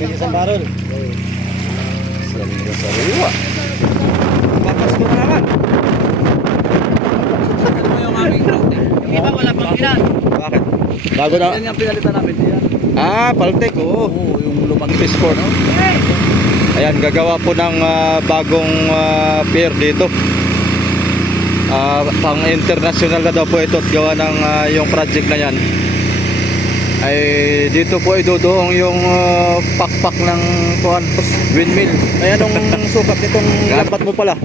Isang barrel. Sariwa, sariwa. Papas ko na naman. Ano mo yung aming route? Yung iba wala pang ilan. Bakit? Bago na. Yan yung pinalitan namin. Yan. Ah, Paltek, oo. Oo, yung lumang Fish port. Ayan, gagawa po ng ah, bagong ah, pier dito. Ah, pang international na daw po ito at gawa ng ah, yung project na yan. Ay dito po idudoong yung ah, pakpak ng kuan windmill. Ay anong sukat nitong lambat mo pala?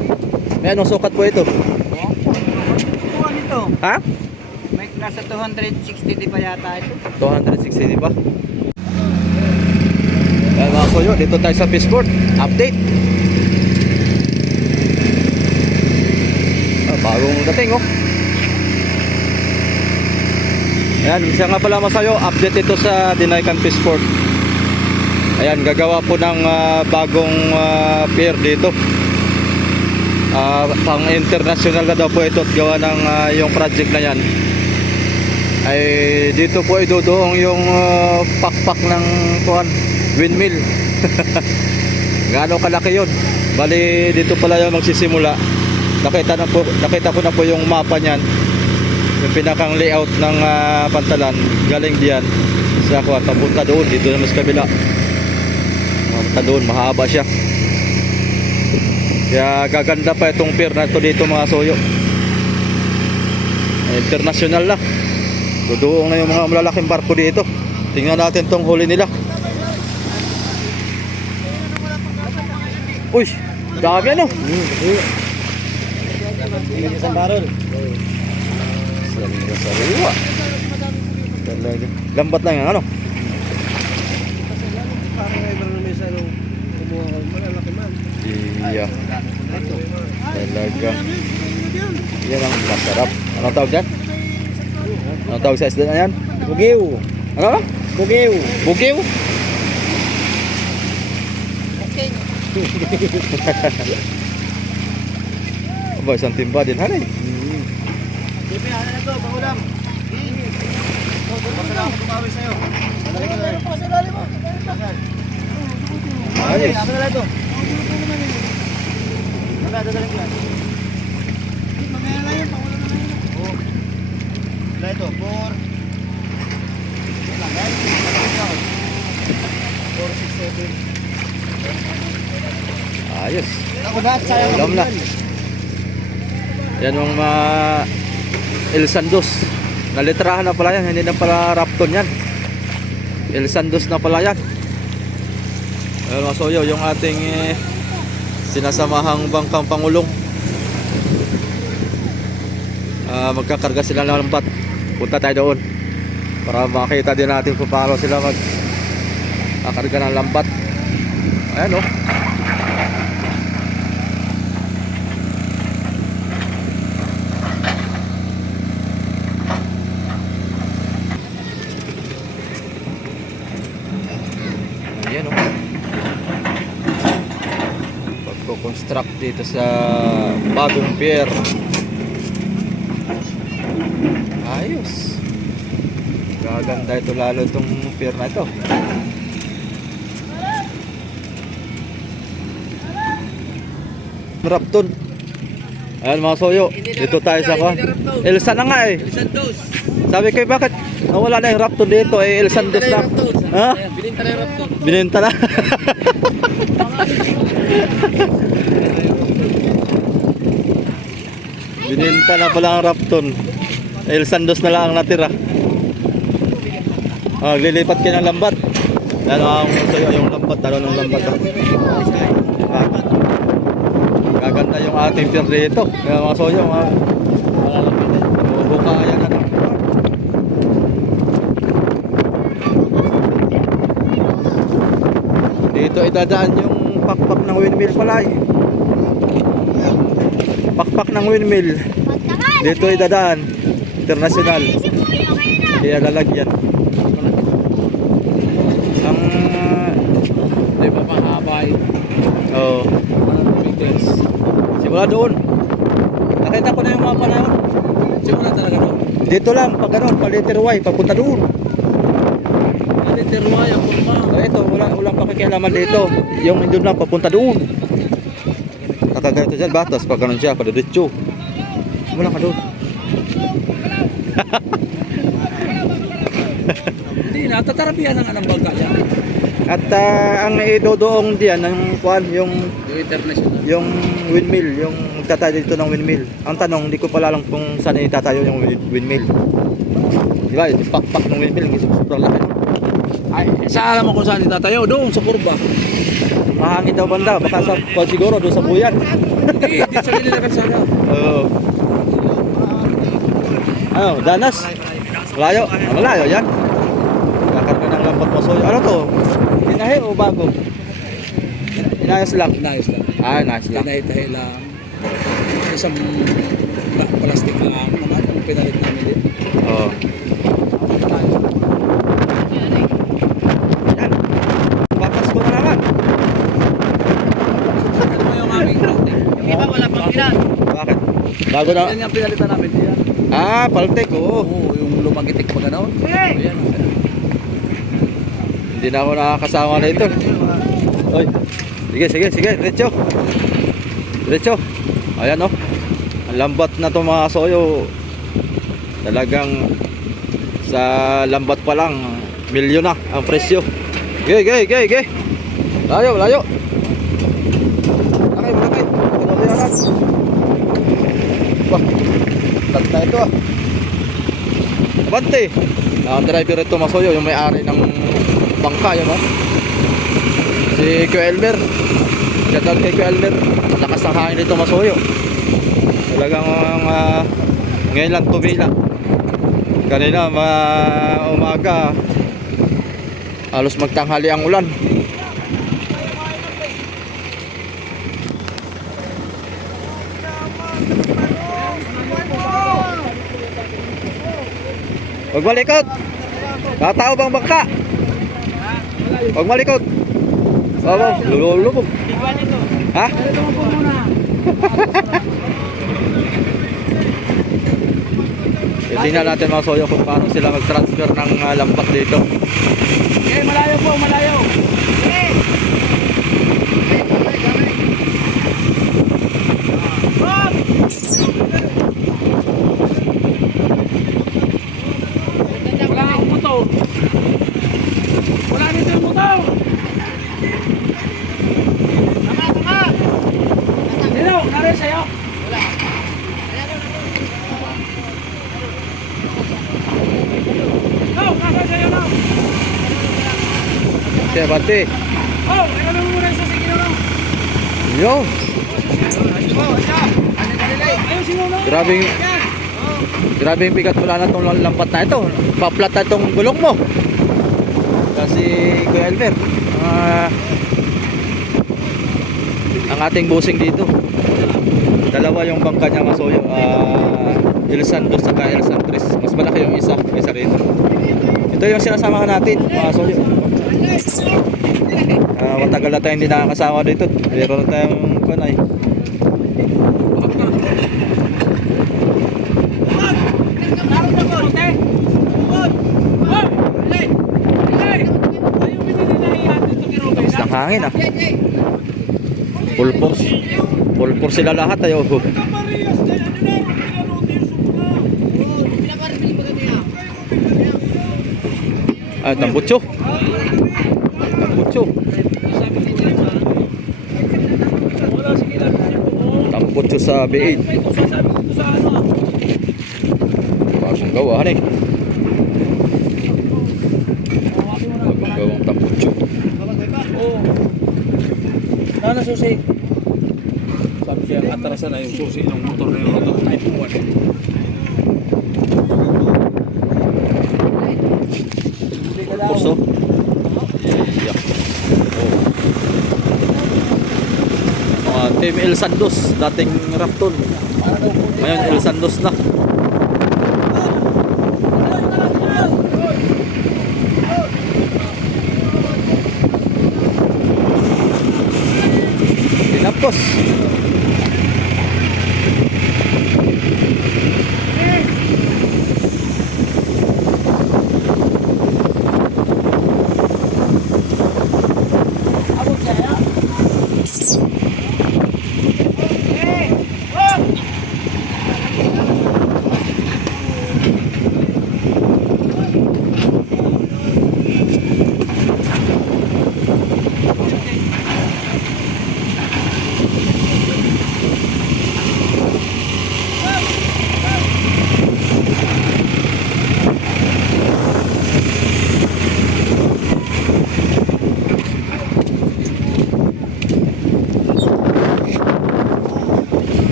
Ay anong sukat po ito? Kuha nito. Ha? May nasa 260 di pa yata ito. 260 di ba? Ayan mga kuyo, dito tayo sa Fishport. Update. Ah, bagong dating oh. Ayan, siya nga pala masayo, update ito sa Dinaykan Fishport. Ayan, gagawa po ng ah, bagong ah, pier dito. Ah, pang international na daw po ito at gawa ng ah, yung project na yan. Ay dito po idudoong yung uh, pakpak ng kuan windmill. Gaano kalaki yun? Bali dito pala yung magsisimula. Nakita na po nakita ko na po yung mapa niyan yung pinakang layout ng ah, pantalan galing diyan sa kuan papunta doon dito naman sa kabila papunta doon mahaba siya kaya gaganda pa itong pier na ito dito mga soyo international na Duduong na yung mga malalaking barko dito. Tingnan natin tong huli nila. Uy, dami ano? Isang. Sariwa, sariwa. Talaga. Lambat lang yan, ano? Parang may barrel may sa nung kumuha ko. Malalaki man. Iya. Talaga. Yan ang masarap. Anong tawag dyan? Anong tawag sa isda na yan? Bugiw. Ano? Bugiw. Bukiw? Aba, isang timba din, hanay. Jepe, ano na to? Pangulam. Masarap ako tumawi sa'yo. Madali ko na rin. Ayos. Ano na ito? Ano na, dadalhin ko yan. Oo. Ano ito? Four. Yan lang, guys. Four, six, seven. Ayos. Ako na, Ulam na. Yan yung mga El Sandos. Nalitrahan na pala yan, hindi na pala Rapton yan. El Sandos na pala yan. Ayun mga soyo, yung ating eh, sinasamahang bangkang pangulong. Ah, magkakarga sila ng lambat. Punta tayo doon. Para makita din natin kung paano sila mag kakarga ng lambat. Ayan oh. Ayan o. Pagko-construct dito sa bagong pier. Ayos. Gaganda ito lalo itong pier na ito. Rapton. Ayan mga soyo. Dito tayo sa kwan. Elsa na nga eh. Sabi kayo bakit nawala na yung Rapton dito eh El Santos na. Ha? Bininta na yung Raptor. Binenta na. Binenta na pala ang Rapton. El Sandos na lang ang natira. Ah, lilipat kayo ng lambat. Yan ang sa'yo yung lambat. Talo ng lambat. Ah. Gaganda yung ating pier dito. Kaya mga soyo, mga bukayan na. Dito idadaan yung pakpak ng windmill pala eh. Pakpak ng windmill. Dito idadaan. International. Kaya lalagyan. Ang Di ba mahaba eh. oh, 100 meters. simula doon. Nakita ko na yung mapa na yun. Simula talaga to. Dito lang, pag ganun, pa letter Y, papunta doon. Kurma. So ito, wala, walang pakikialaman dito. Yung doon lang, papunta doon. Nakaganito dyan, batas, pag ganun siya, padaditso. Wala ka doon. Hindi na, tatarapihan ng anong bangka yan. At ah, ang idodoong diyan, ng kuan, yung Yung international. yung windmill, yung tatayo dito ng windmill. Ang tanong, hindi ko pala alam kung saan itatayo yung wind- windmill. Di ba, yung pakpak ng windmill, sobrang laki. Ay, sa alam mo kung saan itatayo? Doon, sa kurba. Mahangin daw banda, baka sa, kung siguro doon sa buyan. Hindi, di sa gilid na kalsada. Oo. Ano, danas? Malayo? Ah, malayo yan. Kakarga ng lambat masoy. Ano to? Inahe o bago? Inayos lang. Nice lang. Ah, nice lang. Tinay-tahi lang. Isang plastic lang ang pinalit namin din. Oo. Yan. Bakas ko na naman. Ano mo yung aming plastic? Yung iba wala pang pilan. Bakit? Bago na. Yan yung pinalitan namin diyan. Ah, paltek. Oo. Oo, yung lumagitik pa gano'n. Ayan. Hindi na ako nakakasama na ito. Oy. Sige, sige, sige. Diretso. Diretso. Ayan oh. Ang lambat na to mga soyo. Talagang sa lambat pa lang, milyon na ang presyo. Gay, gay, gay, gay. Layo, layo. Na ito ah. Abante. Ang driver ito masoyo, yung may-ari ng bangka, yun oh. Si Kuya Elmer. Shout out kay Kuya Elmer. Lakas ng hangin dito masoyo. Talagang uh, ngayon lang tumila. Kanina ma umaga halos magtanghali ang ulan. Huwag malikot. Tatao bang bangka? Huwag malikot. Oo, lululubog. Ha? Tingnan natin mga soyo kung paano sila mag-transfer ng uh, lambat dito. Okay, malayo po, malayo. Wala nga akong motor. Wala nito yung motor. Tama, tama. Nino, narin sa'yo. Wala. No, nasa sa'yo na. Kaya bante. Oh, ikaw na muna sa sige na. Yo, mo grabing grabe yung bigat wala na itong lambat na ito. Paplat na itong gulong mo. Kasi Kuya Elmer, ah, ang ating busing dito. Dalawa yung bangka niya masoyo. Uh, El Santos saka El Santres. Mas malaki yung isa kaysa rito. Ito yung sinasama natin, mga soyo. Ah, matagal na tayong hindi nakakasama dito. Meron na tayong panay. Lakas ng hangin ah. Full force. Full force sila lahat ayo. Ah, tambutso. Tambutso. Tambutso sa B8. Bagong gawa eh. Bagong gawang tambutso. Nana susi. Sabi siya, atrasan na yung susi ng motor na yung motor Team El Sandos, dating Rapton. Ngayon El Sandos na. Tinapos.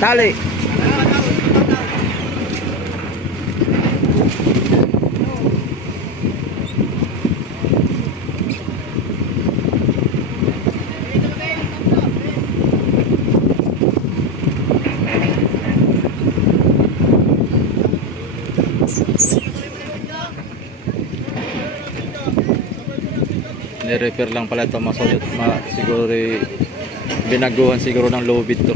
哪里 Ni-repair lang pala ito masoyot. Ma, siguro eh, binaguhan siguro ng low bid to.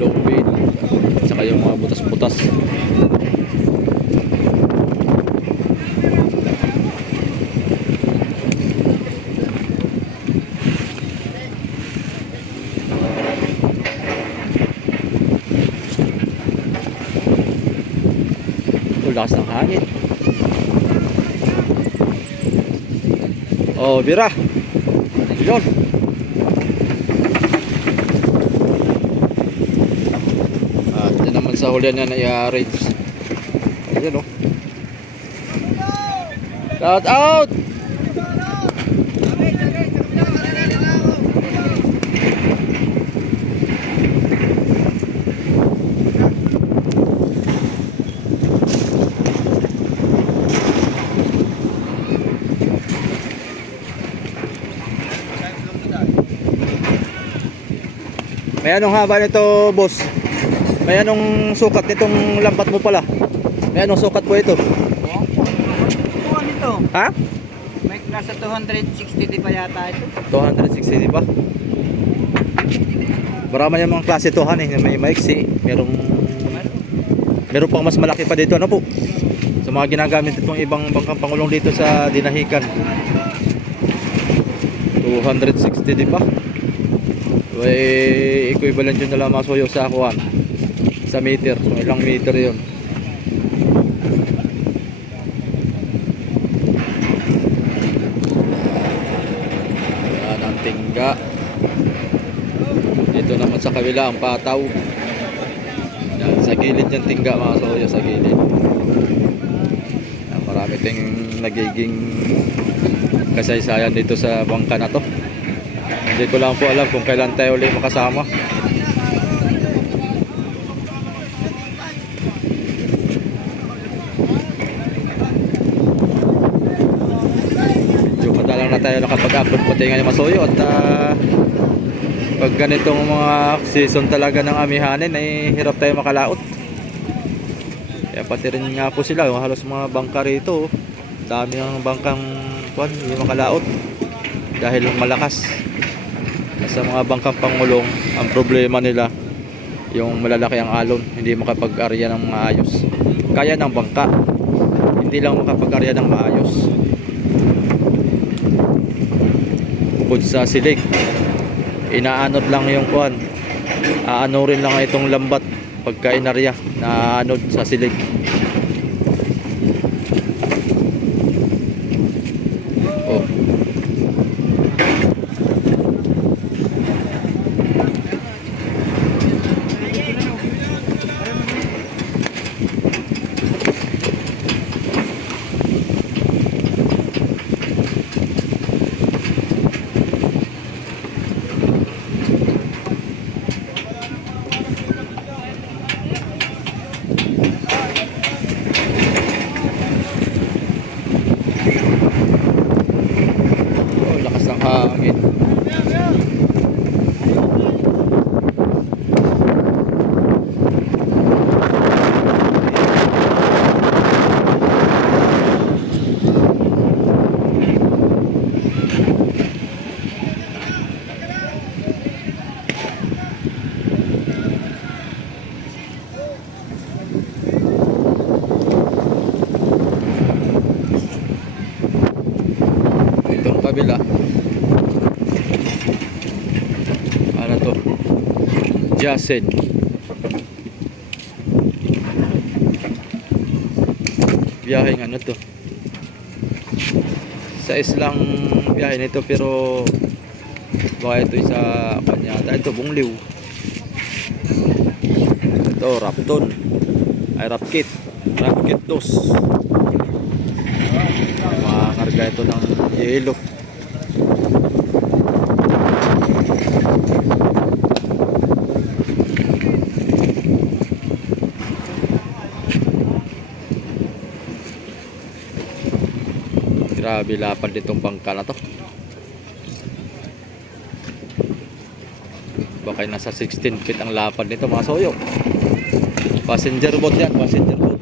Low bid. Saka yung mga butas-butas. Lakas ng hangin. Oh, bira. Yun. At yan naman sa niya na i-arrange. Ayan oh. Shout out! May anong haba nito, boss? May anong sukat nitong lambat mo pala? May anong sukat po ito? Kuha nito. Ha? May nasa 260 di pa yata ito. 260 di ba? Marami yung mga klase to han eh. May maiksi, merong meron pang mas malaki pa dito ano po? Sa mga ginagamit itong ibang bangkang pangulong dito sa Dinahican. 260 di ba? May equivalent yun na lang mga soyo sa kuhan. Sa meter. Kung ilang meter yun. Yan ang tingga. Dito naman sa kabila ang pataw. Yan, sa gilid yung tingga mga soyo sa gilid. Yan, marami ting nagiging kasaysayan dito sa bangka na to. Hindi ko lang po alam kung kailan tayo ulit makasama. Yung madalang na tayo nakapag-upload pati ngayon masuyo at ah, pag ganitong mga season talaga ng amihanin ay hirap tayo makalaot. Kaya pati rin nga po sila, halos mga bangka rito, oh. dami ng bangkang kwan, hindi makalaot dahil malakas. Sa mga bangkang pangulong, ang problema nila, yung malalaki ang alon, hindi makapag-arya ng maayos. Kaya ng bangka, hindi lang makapag-arya ng maayos. Bukod sa silig, inaanod lang yung kuan. Aano rin lang itong lambat pagka inarya na anod sa silig. Oh. Oh, lakas ng hangin. Itong kabila. Ano to? Jasen. Biyaheng ano to? Sa islang biyahe nito pero baka ito sa kanya. Ito bungliw. Ito Rapton. Ay Rapkit. Rapkit 2 makakarga ito ng yelo Grabe lapad nitong bangka na to. Baka nasa 16 feet ang lapad nito mga soyo. Passenger boat yan, passenger boat.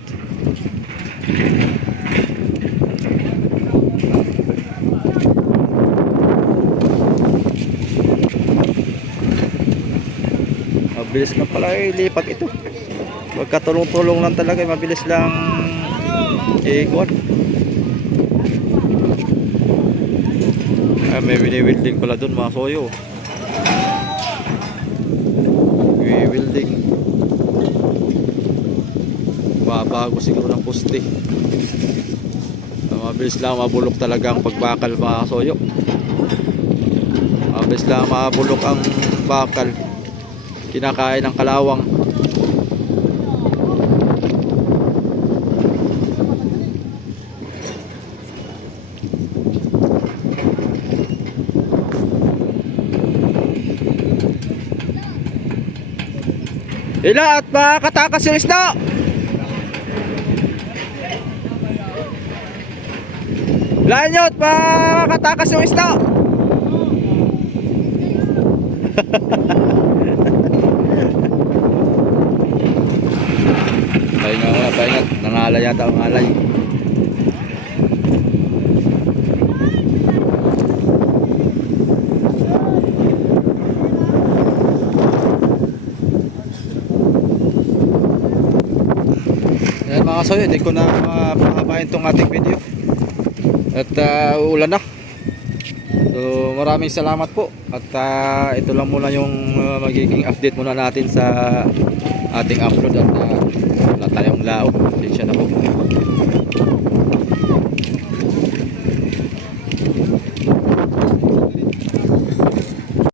Mabilis na pala ilipat ito. Magkatulong-tulong lang talaga, mabilis lang ikuan. Ah, may wini-wielding pala doon mga soyo. Wini-wielding. Babago siguro ng poste. Mabilis lang mabulok talaga ang pagbakal mga soyo. Mabilis lang mabulok ang bakal. Kinakain ng kalawang. Ila at makakatakas yung isda. Ilaan nyo at makakatakas yung isda. Pahinga nga, pahinga. Nangalay yata ang alay. Yan mga soyo, hindi ko na uh, pahabain tong ating video. At uh, ulan na. So maraming salamat po. At uh, ito lang muna yung uh, magiging update muna natin sa ating upload at uh, wala tayong lao. Pasensya na po.